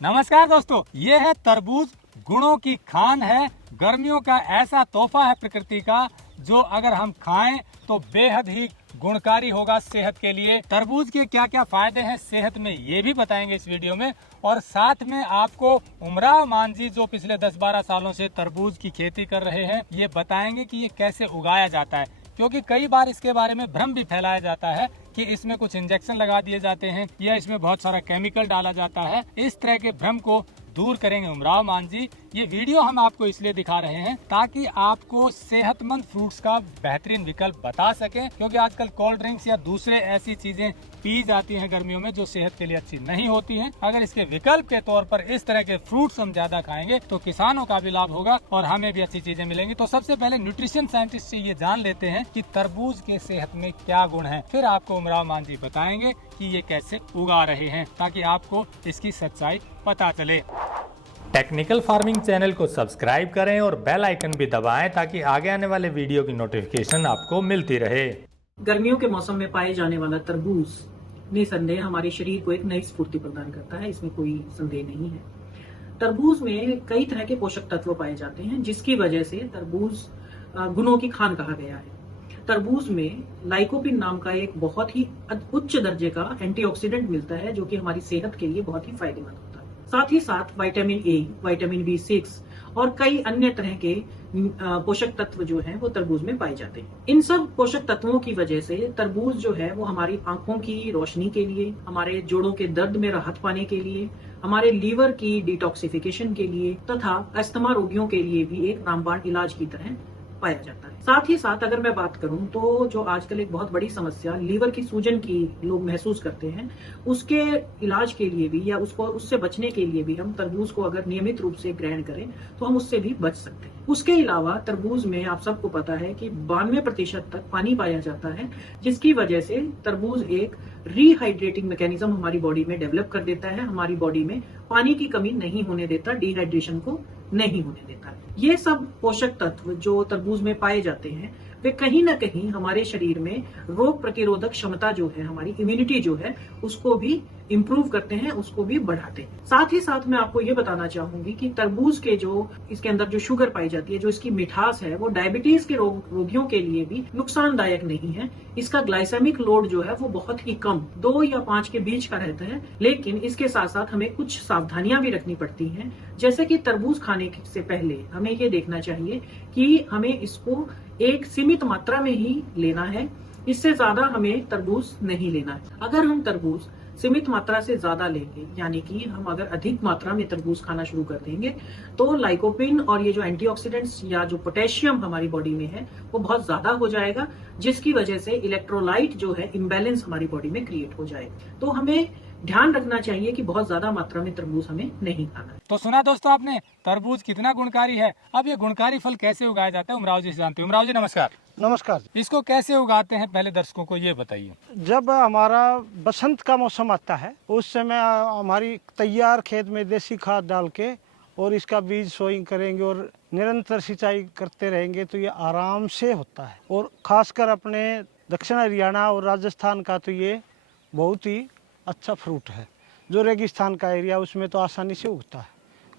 नमस्कार दोस्तों, ये है तरबूज। गुणों की खान है, गर्मियों का ऐसा तोहफा है प्रकृति का जो अगर हम खाएं तो बेहद ही गुणकारी होगा सेहत के लिए। तरबूज के क्या क्या फायदे हैं सेहत में ये भी बताएंगे इस वीडियो में, और साथ में आपको उमराव मांझी जो पिछले 10-12 सालों से तरबूज की खेती कर रहे हैं ये बताएंगे कि ये कैसे उगाया जाता है, क्योंकि कई बार इसके बारे में भ्रम भी फैलाया जाता है कि इसमें कुछ इंजेक्शन लगा दिए जाते हैं या इसमें बहुत सारा केमिकल डाला जाता है। इस तरह के भ्रम को दूर करेंगे उमराव मांझी। ये वीडियो हम आपको इसलिए दिखा रहे हैं ताकि आपको सेहतमंद फ्रूट्स का बेहतरीन विकल्प बता सकें, क्योंकि आजकल कोल्ड ड्रिंक्स या दूसरे ऐसी चीजें पी जाती हैं गर्मियों में जो सेहत के लिए अच्छी नहीं होती हैं। अगर इसके विकल्प के तौर पर इस तरह के फ्रूट्स हम ज्यादा खाएंगे तो किसानों का भी लाभ होगा और हमें भी अच्छी चीजें मिलेंगी। तो सबसे पहले न्यूट्रिशन साइंटिस्ट से ये जान लेते हैं कि तरबूज के सेहत में क्या गुण है, फिर आपको उमराव मांझी बताएंगे कि ये कैसे उगा रहे हैं ताकि आपको इसकी सच्चाई पता चले। टेक्निकल फार्मिंग चैनल को सब्सक्राइब करें और बेल आइकन भी दबाएं ताकि आगे आने वाले वीडियो की नोटिफिकेशन आपको मिलती रहे। गर्मियों के मौसम में पाए जाने वाला तरबूज निसंदेह हमारे शरीर को एक नई स्फूर्ति प्रदान करता है, इसमें कोई संदेह नहीं है। तरबूज में कई तरह के पोषक तत्व पाए जाते हैं जिसकी वजह से तरबूज गुणों की खान कहा गया है। तरबूज में लाइकोपिन नाम का एक बहुत ही उच्च दर्जे का एंटीऑक्सीडेंट मिलता है जो कि हमारी सेहत के लिए बहुत ही फायदेमंद होता है। साथ ही साथ विटामिन ए, विटामिन B6 और कई अन्य तरह के पोषक तत्व जो हैं वो तरबूज में पाए जाते हैं। इन सब पोषक तत्वों की वजह से तरबूज जो है वो हमारी आंखों की रोशनी के लिए, हमारे जोड़ों के दर्द में राहत पाने के लिए, हमारे लीवर की डिटॉक्सिफिकेशन के लिए तथा अस्थमा रोगियों के लिए भी एक रामबाण इलाज की तरह पाया जाता है। साथ ही साथ अगर मैं बात करूं तो जो आजकल एक बहुत बड़ी समस्या लीवर की सूजन की लोग महसूस करते हैं, उसके इलाज के लिए भी या उससे बचने के लिए भी हम तरबूज को अगर नियमित रूप से ग्रहण करें तो हम उससे भी बच सकते हैं। उसके अलावा तरबूज में आप सबको पता है कि 92% तक पानी पाया जाता है, जिसकी वजह से तरबूज एक रीहाइड्रेटिंग मैकेनिज्म हमारी बॉडी में डेवलप कर देता है, हमारी बॉडी में पानी की कमी नहीं होने देता, डिहाइड्रेशन को नहीं होने देता। ये सब पोषक तत्व जो तरबूज में पाए जाते हैं वे कहीं ना कहीं हमारे शरीर में रोग प्रतिरोधक क्षमता जो है, हमारी इम्यूनिटी जो है उसको भी इम्प्रूव करते हैं, उसको भी बढ़ाते हैं। साथ ही साथ मैं आपको ये बताना चाहूंगी कि तरबूज के जो इसके अंदर जो शुगर पाई जाती है, जो इसकी मिठास है, वो डायबिटीज के रोगियों के लिए भी नुकसानदायक नहीं है। इसका ग्लाइसेमिक लोड जो है वो बहुत ही कम 2 या 5 के बीच का रहता है, लेकिन इसके साथ साथ हमें कुछ सावधानियां भी रखनी पड़ती हैं। जैसे कि तरबूज खाने से पहले हमें ये देखना चाहिए कि हमें इसको एक सीमित मात्रा में ही लेना है, इससे ज्यादा हमें तरबूज नहीं लेना है। अगर हम तरबूज सीमित मात्रा से ज्यादा लेंगे, यानी कि हम अगर अधिक मात्रा में तरबूज खाना शुरू कर देंगे तो लाइकोपिन और ये जो एंटीऑक्सीडेंट्स या जो पोटेशियम हमारी बॉडी में है वो बहुत ज्यादा हो जाएगा, जिसकी वजह से इलेक्ट्रोलाइट जो है इम्बैलेंस हमारी बॉडी में क्रिएट हो जाएगा। तो हमें ध्यान रखना चाहिए कि बहुत ज्यादा मात्रा में तरबूज हमें नहीं खाना है। तो सुना दोस्तों आपने तरबूज कितना गुणकारी है। अब ये गुणकारी फल कैसे उगाया जाता है उमराव जी से जानते हैं। उमराव जी नमस्कार। नमस्कार। इसको कैसे उगाते हैं पहले दर्शकों को ये बताइए। जब हमारा बसंत का मौसम आता है उस समय हमारी तैयार खेत में देसी खाद डाल के और इसका बीज सोइंग करेंगे और निरंतर सिंचाई करते रहेंगे तो ये आराम से होता है। और खासकर अपने दक्षिण हरियाणा और राजस्थान का तो ये बहुत ही अच्छा फ्रूट है। जो रेगिस्तान का एरिया उसमें तो आसानी से उगता है,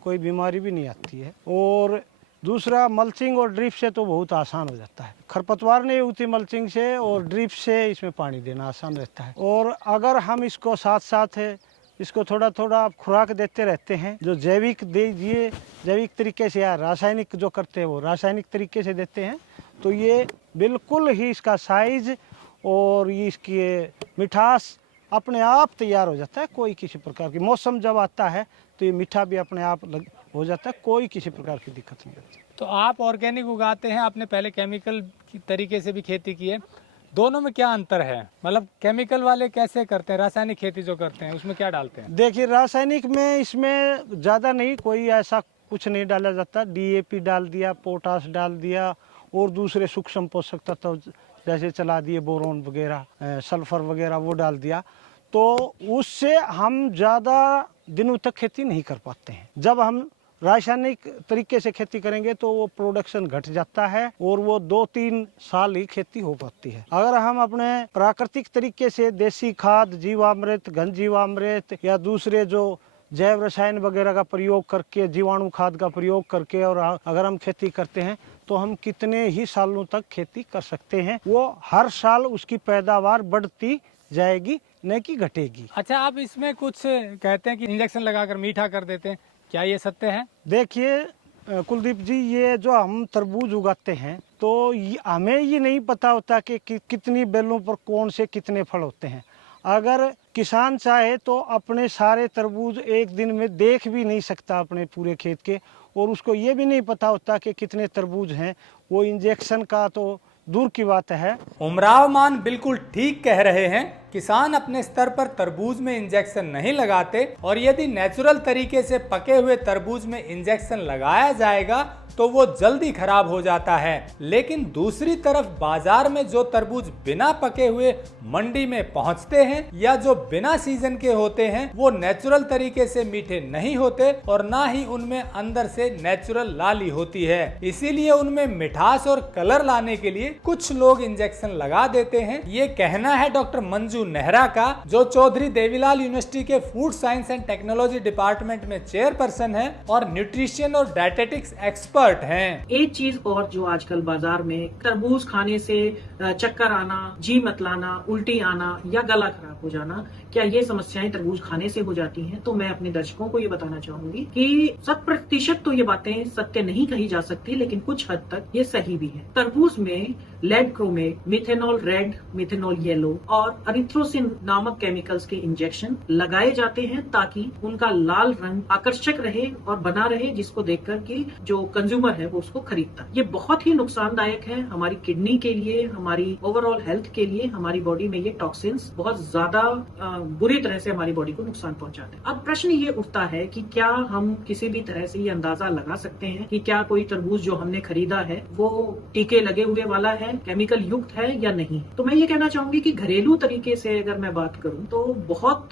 कोई बीमारी भी नहीं आती है। और दूसरा मल्चिंग और ड्रिप से तो बहुत आसान हो जाता है। खरपतवार नहीं उगती मल्चिंग से, और ड्रिप से इसमें पानी देना आसान रहता है। और अगर हम इसको साथ साथ इसको थोड़ा थोड़ा खुराक देते रहते हैं, जो जैविक दीजिए जैविक तरीके से या रासायनिक जो करते हैं वो रासायनिक तरीके से देते हैं, तो ये बिल्कुल ही इसका साइज और ये इसकी मिठास अपने आप तैयार हो जाता है। कोई किसी प्रकार की मौसम जब आता है तो ये मीठा भी अपने आप हो जाता है, कोई किसी प्रकार की दिक्कत नहीं होती। तो आप ऑर्गेनिक उगाते हैं, आपने पहले केमिकल की तरीके से भी खेती की है, दोनों में क्या अंतर है? मतलब केमिकल वाले कैसे करते हैं, रासायनिक खेती जो करते हैं उसमें क्या डालते हैं? देखिए रासायनिक में इसमें ज़्यादा नहीं कोई ऐसा कुछ नहीं डाला जाता। DAP डाल दिया, पोटास डाल दिया और दूसरे सूक्ष्म पोषक तत्व जैसे चला दिए, बोरोन वगैरह, सल्फर वगैरह वो डाल दिया, तो उससे हम ज़्यादा दिनों तक खेती नहीं कर पाते हैं। जब हम रासायनिक तरीके से खेती करेंगे तो वो प्रोडक्शन घट जाता है और वो 2-3 साल ही खेती हो पाती है। अगर हम अपने प्राकृतिक तरीके से देसी खाद, जीवामृत, घन जीवामृत या दूसरे जो जैव रसायन वगैरह का प्रयोग करके, जीवाणु खाद का प्रयोग करके और अगर हम खेती करते हैं तो हम कितने ही सालों तक खेती कर सकते हैं। वो हर साल उसकी पैदावार बढ़ती जाएगी, न कि घटेगी। अच्छा, आप इसमें कुछ कहते हैं कि इंजेक्शन लगाकर मीठा कर देते हैं, क्या ये सत्य है? देखिए कुलदीप जी, ये जो हम तरबूज उगाते हैं तो हमें ये नहीं पता होता कि कितनी बेलों पर कौन से कितने फल होते हैं। अगर किसान चाहे तो अपने सारे तरबूज एक दिन में देख भी नहीं सकता अपने पूरे खेत के, और उसको ये भी नहीं पता होता कि कितने तरबूज हैं। वो इंजेक्शन का तो दूर की बात है। उमराव मान बिल्कुल ठीक कह रहे हैं। किसान अपने स्तर पर तरबूज में इंजेक्शन नहीं लगाते, और यदि नेचुरल तरीके से पके हुए तरबूज में इंजेक्शन लगाया जाएगा तो वो जल्दी खराब हो जाता है। लेकिन दूसरी तरफ बाजार में जो तरबूज बिना पके हुए मंडी में पहुंचते हैं या जो बिना सीजन के होते हैं, वो नेचुरल तरीके से मीठे नहीं होते और ना ही उनमें अंदर से नेचुरल लाली होती है। इसीलिए उनमें मिठास और कलर लाने के लिए कुछ लोग इंजेक्शन लगा देते हैं। ये कहना है डॉक्टर मंजू नेहरा का, जो चौधरी देवीलाल यूनिवर्सिटी के food science and technology department में चेयरपर्सन है और न्यूट्रिशन और डायटेटिक्स एक्सपर्ट हैं। एक चीज और जो आजकल बाजार में तरबूज खाने से चक्कर आना, जी मतलाना, उल्टी आना या गला खराब हो जाना, क्या ये समस्याएं तरबूज खाने से हो जाती हैं? तो मैं अपने दर्शकों को ये बताना चाहूंगी कि 100% तो ये बातें सत्य नहीं कही जा सकती, लेकिन कुछ हद तक ये सही भी है। तरबूज में lead chromate, methanol red, methanol yellow और अरिथ्रोसिन नामक केमिकल्स के इंजेक्शन लगाए जाते हैं ताकि उनका लाल रंग आकर्षक रहे और बना रहे, जिसको देखकर कि जो कंज्यूमर है वो उसको खरीदता। ये बहुत ही नुकसानदायक है हमारी किडनी के लिए, हमारी ओवरऑल हेल्थ के लिए। हमारी बॉडी में ये टॉक्सिन्स बहुत ज्यादा बुरी तरह से हमारी बॉडी को नुकसान पहुंचाते हैं। अब प्रश्न ये उठता है कि क्या हम किसी भी तरह से ये अंदाजा लगा सकते हैं कि क्या कोई तरबूज जो हमने खरीदा है वो टीके लगे हुए वाला है, केमिकल युक्त है या नहीं? तो मैं ये कहना चाहूंगी कि घरेलू तरीके से अगर मैं बात करूं तो बहुत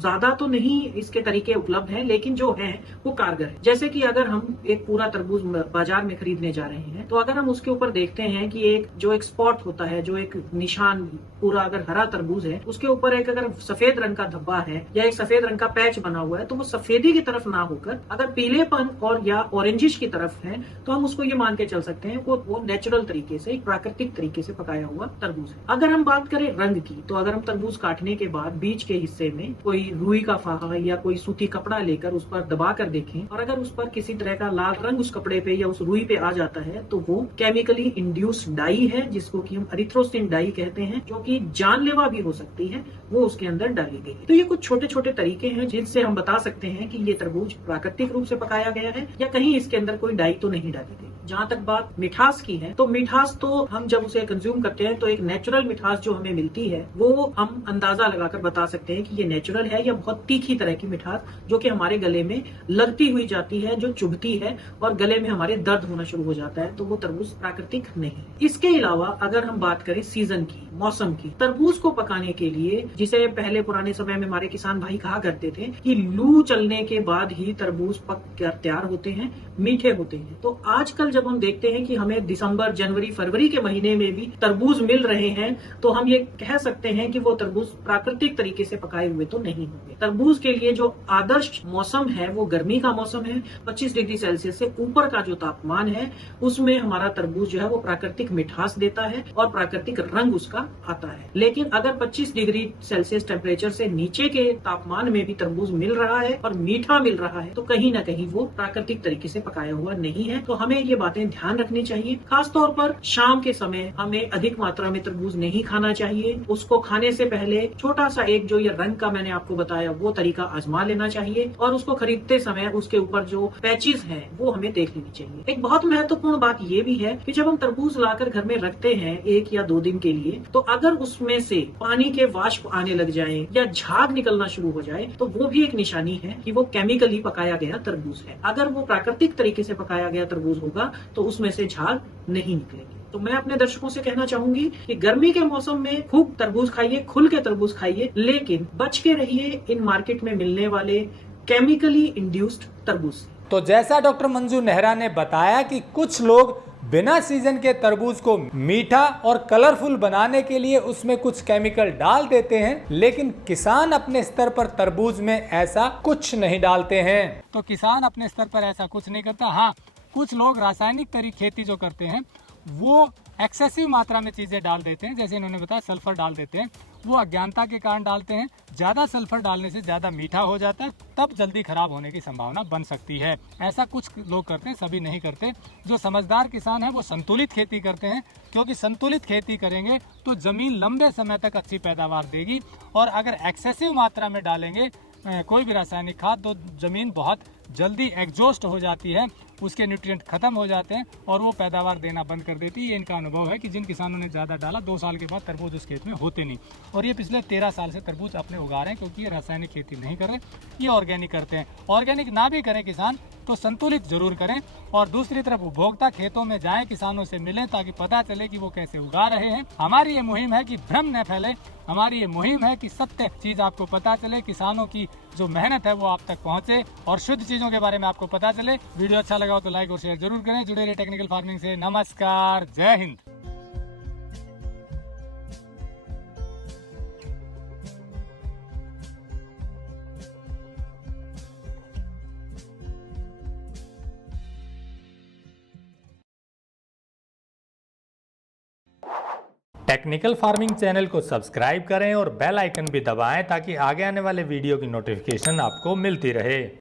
ज्यादा तो नहीं इसके तरीके उपलब्ध हैं, लेकिन जो हैं वो कारगर है। जैसे कि अगर हम एक पूरा तरबूज बाजार में खरीदने जा रहे हैं तो अगर हम उसके ऊपर देखते हैं कि एक स्पॉट होता है, जो एक निशान, पूरा अगर हरा तरबूज है उसके ऊपर एक अगर सफेद रंग का धब्बा है या एक सफेद रंग का पैच बना हुआ है, तो वो सफेदी की तरफ ना होकर अगर पीलेपन और या ऑरेंजिश की तरफ है तो हम उसको ये मान के चल सकते हैं वो नेचुरल तरीके से, एक प्राकृतिक तरीके से पकाया हुआ तरबूज है। अगर हम बात करें रंग की, तो अगर हम तरबूज काटने के बाद बीच के हिस्से में कोई रुई का फाहा या कोई सूती कपड़ा लेकर उस पर दबा कर देखें और अगर उस पर किसी तरह का लाल रंग उस कपड़े पे या उस रुई पे आ जाता है तो वो केमिकली इंड्यूस्ड डाई है, जिसको कि हम एरिथ्रोसिन डाई कहते हैं, जो कि जानलेवा भी हो सकती है, वो उसके अंदर डाली गई है। तो ये कुछ छोटे छोटे तरीके हैं जिनसे हम बता सकते हैं कि ये तरबूज प्राकृतिक रूप से पकाया गया है या कहीं इसके अंदर कोई डाई तो नहीं डाली गई। जहाँ तक बात मिठास की है, तो मिठास तो हम जब उसे कंज्यूम करते हैं तो एक नेचुरल मिठास जो हमें मिलती है वो हम अंदाजा लगाकर बता सकते हैं कि ये नेचुरल है या बहुत तीखी तरह की मिठास जो कि हमारे गले में लगती हुई जाती है, जो चुभती है और गले में हमारे दर्द होना शुरू हो जाता है, तो वो तरबूज प्राकृतिक नहीं है। इसके अलावा अगर हम बात करें सीजन की, मौसम की, तरबूज को पकाने के लिए, जिसे पहले पुराने समय में हमारे किसान भाई कहा करते थे कि लू चलने के बाद ही तरबूज पक कर तैयार होते हैं, मीठे होते हैं। तो आजकल जब हम देखते हैं कि हमें दिसंबर, जनवरी, फरवरी के महीने में भी तरबूज मिल रहे हैं, तो हम ये कह सकते हैं कि वो तरबूज प्राकृतिक तरीके से पकाए हुए तो नहीं होंगे। तरबूज के लिए जो आदर्श मौसम है वो गर्मी का मौसम है। 25 डिग्री सेल्सियस से ऊपर का जो तापमान है उसमें हमारा तरबूज जो है वो प्राकृतिक मिठास देता है और प्राकृतिक रंग उसका आता है। लेकिन अगर 25 डिग्री सेल्सियस टेम्परेचर से नीचे के तापमान में भी तरबूज मिल रहा है और मीठा मिल रहा है, तो कहीं ना कहीं वो प्राकृतिक तरीके से पकाया हुआ नहीं है। तो हमें ये बातें ध्यान रखनी चाहिए। खासतौर पर शाम के समय हमें अधिक मात्रा में तरबूज नहीं खाना चाहिए। उसको खाने से पहले छोटा सा एक जो ये रंग का मैंने आपको बताया वो तरीका आजमा लेना चाहिए और उसको खरीदते समय उसके ऊपर जो पैचेस हैं वो हमें देख लेनी चाहिए। एक बहुत महत्वपूर्ण बात ये भी है कि जब हम तरबूज लाकर घर में रखते हैं 1 या 2 दिन के लिए, तो अगर उसमें से पानी के वाष्प आने लग जाएं या झाग निकलना शुरू हो जाए तो वो भी एक निशानी है कि वो केमिकली पकाया गया तरबूज है। अगर वो प्राकृतिक तरीके से पकाया गया तरबूज होगा तो उसमें से झाग नहीं निकलेगी। तो मैं अपने दर्शकों से कहना चाहूंगी कि गर्मी के मौसम में खूब तरबूज खाइए, खुल के तरबूज खाइए, लेकिन बच के रहिए इन मार्केट में मिलने वाले केमिकली इंड्यूस्ड तरबूज। तो जैसा डॉक्टर मंजू नेहरा ने बताया कि कुछ लोग बिना सीजन के तरबूज को मीठा और कलरफुल बनाने के लिए उसमें कुछ केमिकल डाल देते हैं, लेकिन किसान अपने स्तर पर तरबूज में ऐसा कुछ नहीं डालते हैं। तो किसान अपने स्तर पर ऐसा कुछ नहीं करता। हाँ, कुछ लोग रासायनिक खेती जो करते हैं वो एक्सेसिव मात्रा में चीज़ें डाल देते हैं, जैसे इन्होंने बताया सल्फर डाल देते हैं। वो अज्ञानता के कारण डालते हैं। ज़्यादा सल्फर डालने से ज़्यादा मीठा हो जाता है, तब जल्दी खराब होने की संभावना बन सकती है। ऐसा कुछ लोग करते हैं, सभी नहीं करते। जो समझदार किसान हैं वो संतुलित खेती करते हैं, क्योंकि संतुलित खेती करेंगे तो ज़मीन लंबे समय तक अच्छी पैदावार देगी। और अगर एक्सेसिव मात्रा में डालेंगे कोई भी रासायनिक खाद तो ज़मीन बहुत जल्दी एग्जॉस्ट हो जाती है, उसके न्यूट्रिएंट खत्म हो जाते हैं और वो पैदावार देना बंद कर देती है। ये इनका अनुभव है कि जिन किसानों ने ज़्यादा डाला 2 साल के बाद तरबूज उस खेत में होते नहीं। और ये पिछले 13 साल से तरबूज अपने उगा रहे हैं, क्योंकि ये रासायनिक खेती नहीं कर रहे, ये ऑर्गेनिक करते हैं। ऑर्गेनिक ना भी करें किसान तो संतुलित जरूर करें। और दूसरी तरफ उपभोक्ता खेतों में जाएं, किसानों से मिलें, ताकि पता चले कि वो कैसे उगा रहे हैं। हमारी ये मुहिम है कि भ्रम न फैले, हमारी ये मुहिम है कि सत्य चीज आपको पता चले, किसानों की जो मेहनत है वो आप तक पहुंचे और शुद्ध चीजों के बारे में आपको पता चले। वीडियो अच्छा लगा हो तो लाइक और शेयर जरूर करें। जुड़े रहिए टेक्निकल फार्मिंग से। नमस्कार, जय हिंद। टेक्निकल फार्मिंग चैनल को सब्सक्राइब करें और बेल आइकन भी दबाएं, ताकि आगे आने वाले वीडियो की नोटिफिकेशन आपको मिलती रहे।